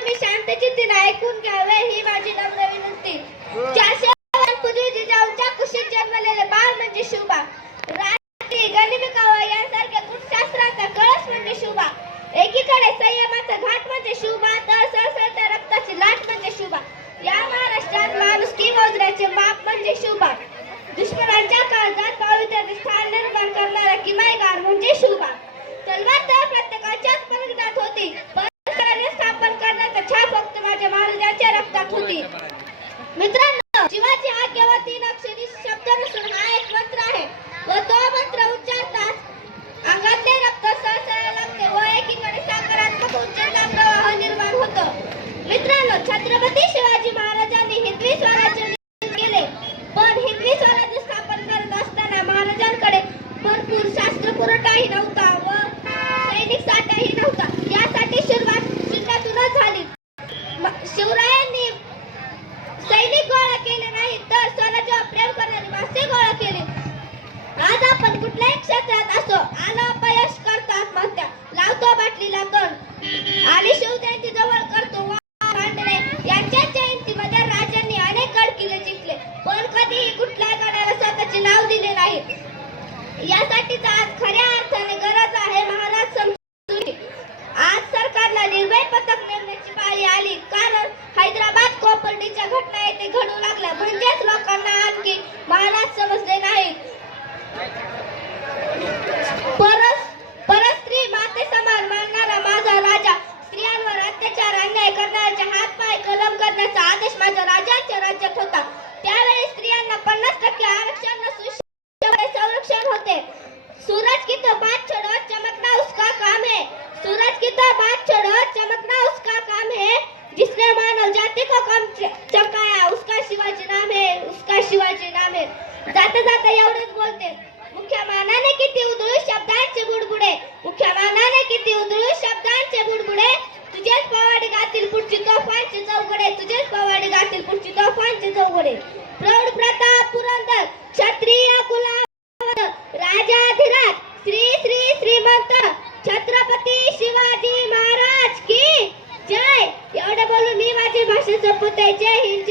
तुम्ही शांतचित्तीने ऐकून घ्यावे ही माझी नम्र विनंती. 400 वर्षांपूर्वी जिजाऊंच्या कुशीत जन्मलेले बाळ म्हणजे शिवबा. रात्री गनिमिकावा यांसारख्या गुणशास्त्राचा कळस म्हणजे शिवबा. एकीकडे संयमाचा घाट म्हणजे शिवबा, तर सळसळत्या रक्ताची लाट म्हणजे शिवबा. या महाराष्ट्रात माणुसकी मोजण्याचे माप म्हणजे शिवबा. दुश्मनांच्या काळजात पावित्र्याचे स्थान निर्माण करणारा किमाईगार म्हणजे शिवबा. तलवार तर प्रत्येकाच्याच पलंगात होती, पण स्थापन करण्याचा छाप फक्त माझ्या महाराजांच्या रक्तात होती. मित्रांनो, शिवाची आज्ञा व 3 अक्षरी शब्द नसून हा एक मंत्र आहे व तो मंत्र उच्चारताच अंगातले रक्त सळसळायला लागते व एकीकडे सकारात्मक ऊर्जेचा प्रवाह निर्माण होतो. मित्रांनो, छत्रपती शिवाजी महाराजांनी हिंदवी स्वराज्य केले, पण हिंदवी स्वराज्य स्थापन करत असताना महाराजांकडे भरपूर शास्त्र पुरवठाही नव्हता व सैनिक साठाही नव्हता. यासाठी सुरुवात शून्यातूनच झाली. शिवरायांनी सैनिक गोळा केले नाही, तर स्वराज्यावर प्रेम करणारी माणसे गोळा केली. आज आपण कुठल्याही क्षेत्रात असो, आलं अपयश करतो आत्महत्या, लावतो बाटलीला तोंड आणि शिवजयंती जवळ करतो भांडणे. यांच्या जयंतीमध्ये राजांनी अनेक गड किल्ले जिंकले, पण कधीही कुठल्याही गडाला स्वतःचे नाव दिले नाही. यासाठीच आज खऱ्या अर्थाने गरज आहे महाराज समजून. आज सरकारला निर्भय पथक नेमण्याची पाळी आली, कारण हैदराबाद कोपर्डीच्या घटना येथे घडू लागल्या, म्हणजेच लोकांना आणखी महाराज समजले नाहीत. परस्त्री माते समान मानणारा माझा राजा, स्त्रियांवर अत्याचार अन्याय करणाऱ्याचे हात पाय कलम करण्याचा आदेश माझ्या राजांच्या राज्यात होता. त्यावेळी स्त्रियांना 50% आरक्षण नसून संरक्षण होते. सूरज की तो बात छोड़ो, चमकना उसका काम है. सूरज की तो बात छोड़ो, चमकना उसका काम है. जिसने मानव जाति को कम चमकाया उसका शिवाजी नाम है, उसका शिवाजी नाम है. जाता जाता एवढेच बोलते. मुख्य मानाने किती उधळू शब्दांचे बुडबुडे, मुख्य मानाने किती उधळू शब्दांचे बुडबुडे. तुझेच पवाडी गातील पुढची तोफांची चौघडे, तुझेच पवाडी गातील पुढची तोफांची चौघडे.